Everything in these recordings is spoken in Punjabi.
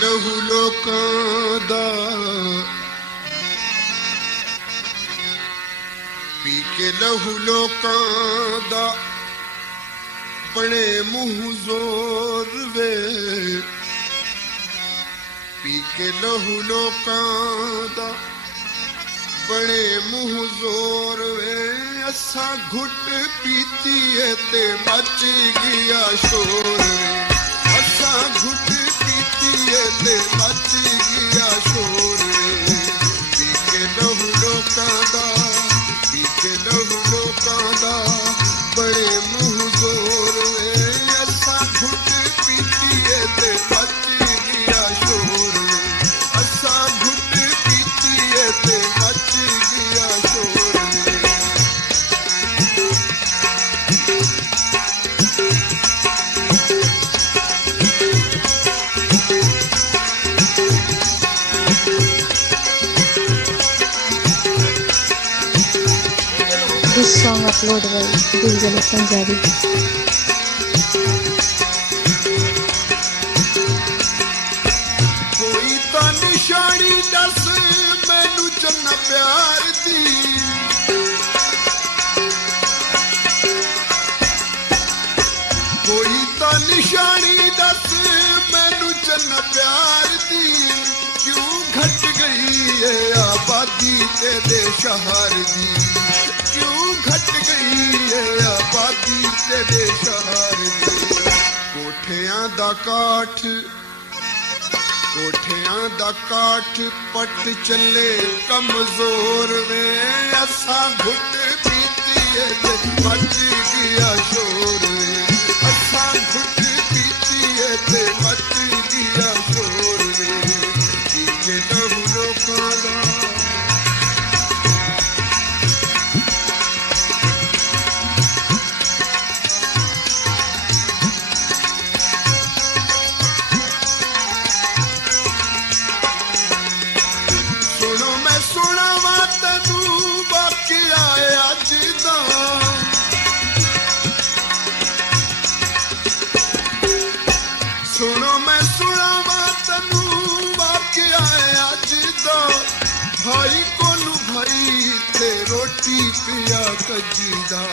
ਲਹੂ ਲੋਕਾਂ ਦਾ, ਪੀ ਕੇ ਲਹੂ ਲੋਕਾਂ ਦਾ, ਬਣੇ ਮੂੰਹ ਜ਼ੋਰ ਵੇ। ਪੀ ਕੇ ਲਹੂ ਲੋਕਾਂ ਦਾ, ਬਣੇ ਮੂੰਹ ਜ਼ੋਰ ਵੇ। ਅਸਾਂ ਘੁੱਟ ਪੀਤੀਏ ਤੇ ਮਚ ਗਿਆ ਸ਼ੋਰ ਵੇ। ਅਸਾਂ ਘੁੱਟ ਪੀਤੀਏ ਤੇ ਮਚ ਗਿਆ ਸ਼ੋਰ ਵੇ। ਪੀ ਕੇ ਲਹੂ ਲੋਕਾਂ ਦਾ, ਪੀ ਕੇ ਲਹੂ ਲੋਕਾਂ ਦਾ, ਬੜੇ ਮੂੰਹ ਜ਼ੋਰ ਵੇ। ਅਸਾਂ ਘੁੱਟ ਪੀਤੀਏ ਤੇ ਮਚ ਗਿਆ ਸ਼ੋਰ ਵੇ। ਅਸਾਂ ਘੁੱਟ ਪੀਤੀਏ ਤੇ ਮਚ ਗਿਆ ਸ਼ੋਰ ਵੇ। This song uploaded by Diljala Punjabi. ਕੋਈ ਤਾਂ ਨਿਸ਼ਾਨੀ ਦੱਸ ਮੈਨੂੰ ਚੰਨਾ ਪਿਆਰ ਦੀ। ਕੋਈ ਤਾਂ ਨਿਸ਼ਾਨੀ ਦੱਸ ਮੈਨੂੰ ਚੰਨਾ ਪਿਆਰ ਦੀ। ਕਿਉਂ ਘਟ ਗਈ ਏ ਆਬਾਦੀ ਤੇਰੇ ਸ਼ਹਿਰ ਦੀ। ਕਿਉਂ ਘਟ ਗਈ ਏ ਆਬਾਦੀ ਤੇਰੇ ਸ਼ਹਿਰ ਦੀ। ਕੋਠਿਆਂ ਦਾ ਕਾਠ, ਕੋਠਿਆਂ ਦਾ ਕਾਠ ਪੱਟ ਚੱਲੇ ਕਮਜ਼ੋਰ ਵੇ। ਅਸਾਂ ਘੁੱਟ ਪੀਤੀਏ ਤੇ ਮਚ ਗਿਆ ਸ਼ੋਰ ਵੇ। ਅਸਾਂ ਘੁੱਟ ਪੀਤੀਏ ਤੇ ਮਚ ਗਿਆ ਸ਼ੋਰ ਵੇ। ਪੀ ਕੇ ਲਹੂ ਲੋਕਾਂ ਦਾ, ਸੁਣਾਵਾਂ ਤੈਨੂੰ ਵਾਕਿਆ ਅੱਜ ਦਾ। ਸੁਣੋ ਮੈਂ ਸੁਣਾਵਾਂ ਤੈਨੂੰ ਵਾਕਿਆ ਅੱਜ ਦਾ। ਭਾਈ ਕੋਲੋਂ ਭਾਈ ਤੇ ਰੋਟੀ ਪਿਆ ਕੱਜਦਾ।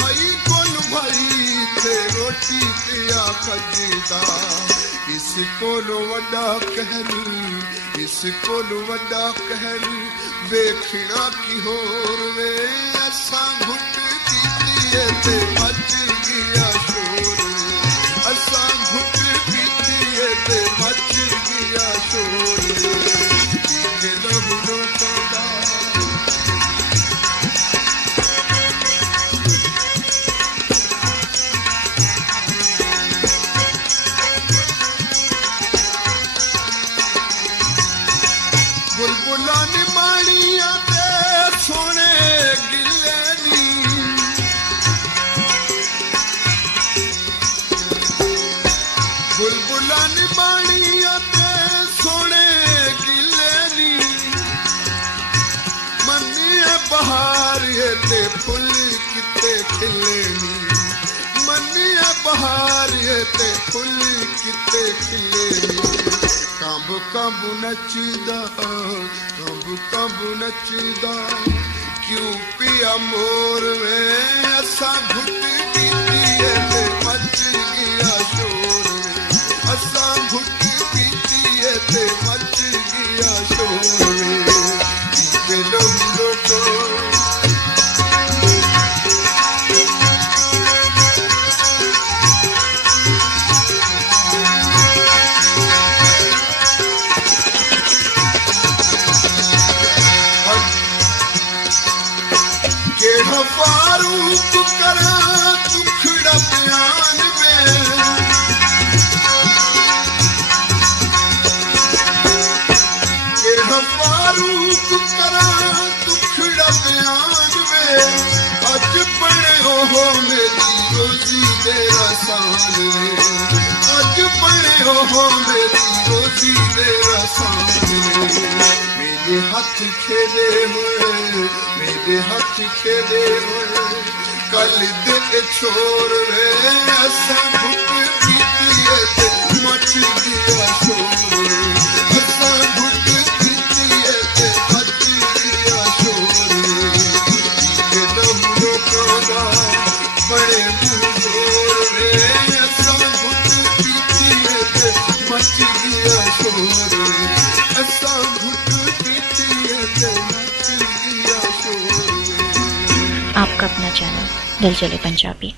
ਭਾਈ ਕੋਲੋਂ ਭਾਈ ਤੇ ਰੋਟੀ ਪਿਆ ਕੱਜਦਾ। ਇਸ ਕੋਲੋਂ ਵੱਡਾ ਕਹਿਰ, ਇਸ ਕੋਲੋਂ ਵੱਡਾ ਕਹਿਰ ਵੇਖਣਾ ਕੀ ਹੋਰ ਵੇ। ਅਸਾਂ ਘੁੱਟ ਪੀਤੀਏ ਤੇ ਮਚ ਗਿਆ ਸ਼ੋਰ ਵੇ। ਅਸਾਂ ਘੁੱਟ ਪੀਤੀਏ ਤੇ ਮਚ ਗਿਆ ਸ਼ੋਰ ਵੇ। ਪੀ ਕੇ ਲਹੂ ਲੋਕਾਂ ਦਾ, ਬੁਲਬੁਲਾਂ ਨੀ ਮਾਣੀਆਂ ਤੇ ਸੋਹਣੇ ਗਿੱਲੇ ਨੀ। ਬੁਲਬੁਲਾਂ ਨੀ ਮਾਣੀਆਂ ਤੇ ਸੋਹਣੇ ਗਿੱਲੇ ਨੀ। ਮੰਨੀਏ ਬਹਾਰ ਏ ਤੇ ਫੁੱਲ ਕਿਤੇ ਖਿਲੇ ਨੀ। ਮੰਨੀਏ ਬਹਾਰ ਏ ਤੇ ਫੁੱਲ ਕਿਤੇ ਖਿਲੇ ਨੀ। ਕੰਬ ਕੰਬ ਨੱਚਦਾ, ਕੰਬ ਕੰਬ ਨੱਚਦਾ, ਕਿਉਂ ਪਿਆ ਮੋਰ ਵੇ। ਅਸਾਂ ਘੁੱਟ ਪੀਤੀਏ ਤੇ ਮਚ ਗਿਆ ਸ਼ੋਰ ਵੇ। ਅਸਾਂ ਘੁੱਟ ਪੀਤੀਏ ਤੇ ਮਚ ਗਿਆ ਸ਼ੋਰ ਵੇ। ਪੀ ਕੇ ਲਹੂ ਲੋਕਾਂ, ਕਿਹੜਾ ਫਾਰੂਕ ਕਰਾਂ ਦੁਖੜਾ ਬਿਆਨ ਵੇ। ਕਿਹੜਾ ਫਾਰੂਕ ਕਰਾਂ ਦੁਖੜਾ ਬਿਆਨ ਵੇ। ਅੱਜ ਬਣੇ ਉਹ ਮੇਰੀ ਰੋਜ਼ੀ ਦੇ ਰਸਾਨ ਵੇ। ਅੱਜ ਬਣੇ ਉਹ ਮੇਰੀ ਰੋਜ਼ੀ ਦੇ ਰਸਾਨ ਵੇ। ਮੇਰੇ ਹੱਥ ਖੇਲੇ ਹੋਏ, ਮੇਰੇ ਹੱਥ ਖੇਲੇ ਹੋਏ ਕੱਲ ਦੇ ਛੋਰ ਵੇ। ਅਸਾਂ ਘੁੱਟ ਪੀਤੀਏ ਤੇ ਮਚ ਗਿਆ ਸ਼ੋਰ आपका अपना चैनल दिलजले पंजाबी।